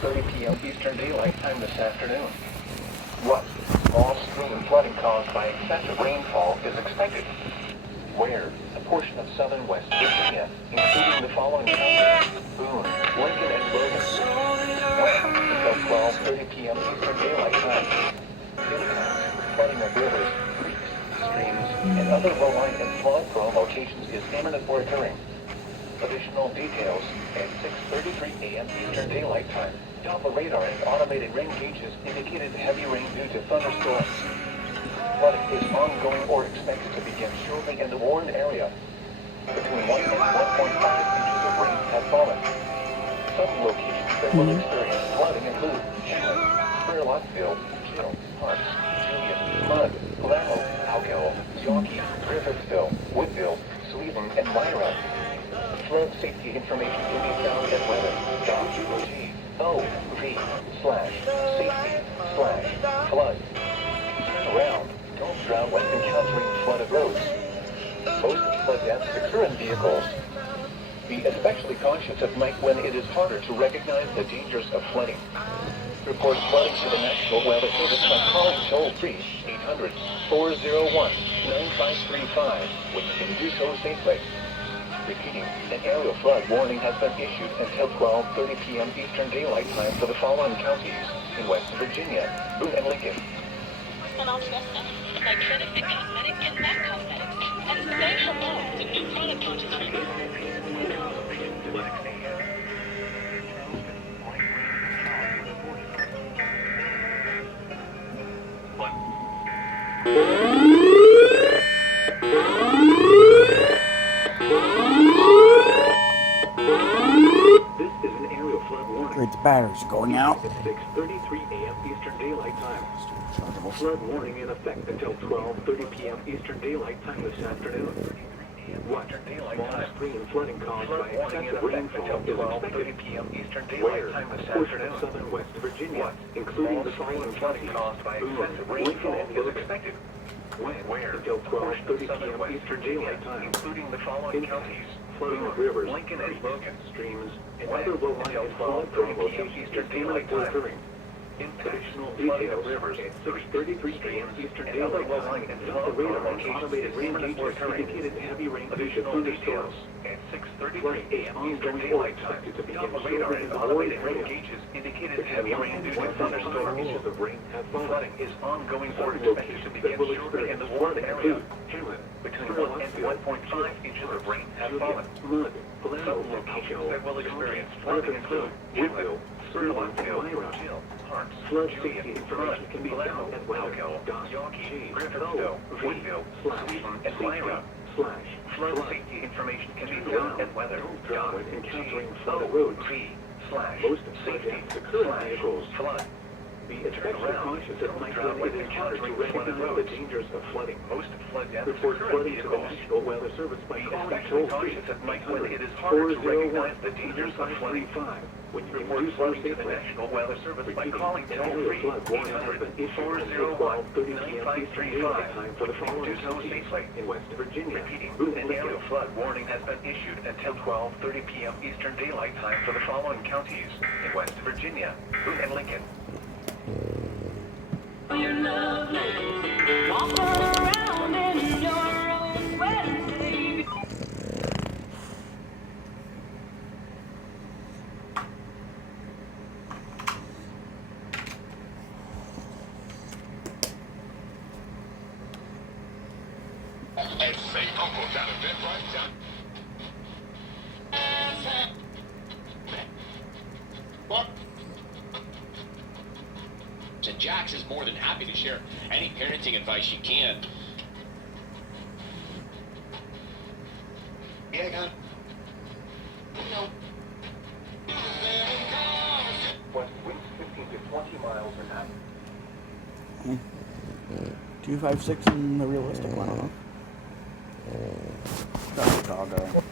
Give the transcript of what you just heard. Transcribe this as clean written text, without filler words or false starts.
12:30 p.m. Eastern Daylight Time this afternoon. What? Small stream flooding caused by excessive rainfall is expected. Where? A portion of southern West Virginia, including the following counties: Boone, Lincoln, and Logan. When? Until 12:30 p.m. Eastern Daylight Time. Impacts: flooding of rivers, creeks, streams, and other low-lying and flood-prone locations is imminent or occurring. Additional details at 6:33 a.m. Eastern Daylight Time. Doppler radar and automated rain gauges indicated heavy rain due to thunderstorms. Flooding is ongoing or expected to begin shortly in the Warren area. Between 1 and 1.5 inches of rain have fallen. Some locations that will experience flooding include Fairlottville, Jill, Parks, Julian, Mudd, Palermo, Howgill, Yawkey, Griffithsville, Woodville, Sweden, and Myra. Flood safety information can be found at weather.gov/safety/flood. Turn around. Don't drown when encountering flooded roads. Most flood deaths occur in vehicles. Be especially cautious at night when it is harder to recognize the dangers of flooding. Report flooding to the National Weather Service by calling toll-free 800-401-9535 when you can do so safely. Repeating, an aerial flood warning has been issued until 12:30 p.m. Eastern Daylight Time for the following counties in West Virginia, Boone and Lincoln. And on Vesta, my clinic and cosmetic and back cosmetics. And say hello to new product launches for you. Great, the batteries going out. At 6:33 a.m. Eastern Daylight Time. Flood warning in effect until 12:30 p.m. Eastern Daylight Time this afternoon. What? Small stream flooding caused by excessive rainfall is expected. Where? A portion of southern West Virginia, including the following counties: Boone, Lincoln, and is expected. Where? Until 12:30 p.m. Eastern Daylight Time, including the following counties: flooding of rivers, Lincoln and Logan, streams, and other low-lying and flood-prone locations Eastern Daylight Time. Additional details at 6:33 a.m. Eastern Daylight Time. Doppler radar and automated rain gauges indicated heavy rain due to thunderstorms. At 6:33 a.m. Eastern Daylight Time, Doppler radar and automated rain gauges indicated heavy rain due to thunderstorms. Inches of rain have fallen. Flooding is ongoing or expected to begin shortly in the Warren area. Between 1 and 1.5 inches of rain have fallen. Some locations that will experience flooding include Woodville, Fairlottville, Jill, Parks, Flood Julian, safety information can be found at Yawkey, Griffithsville, Woodville, Sweden, and Myra. Flood safety information can be found at weather.gov/safety/flood. Be especially cautious at night when it is hard to recognize the dangers of flooding. Most flood deaths report flooding to the National Weather Service by calling toll-free at 800-401-9535. When you report flooding to the National Weather Service by calling toll-free 800-401-9535 for the following do so safely in West Virginia. Repeating, an aerial flood warning has been issued until 12:30 p.m. Eastern Daylight Time for the following counties in West Virginia, Boone and Lincoln. You're lovely. Walk around in your own way. And say almost out of bed right down. What? And Jax is more than happy to share any parenting advice she can. Yeah, gun. No. West winds 15 to 20 miles an hour. 256 in the realistic one, huh? Chicago.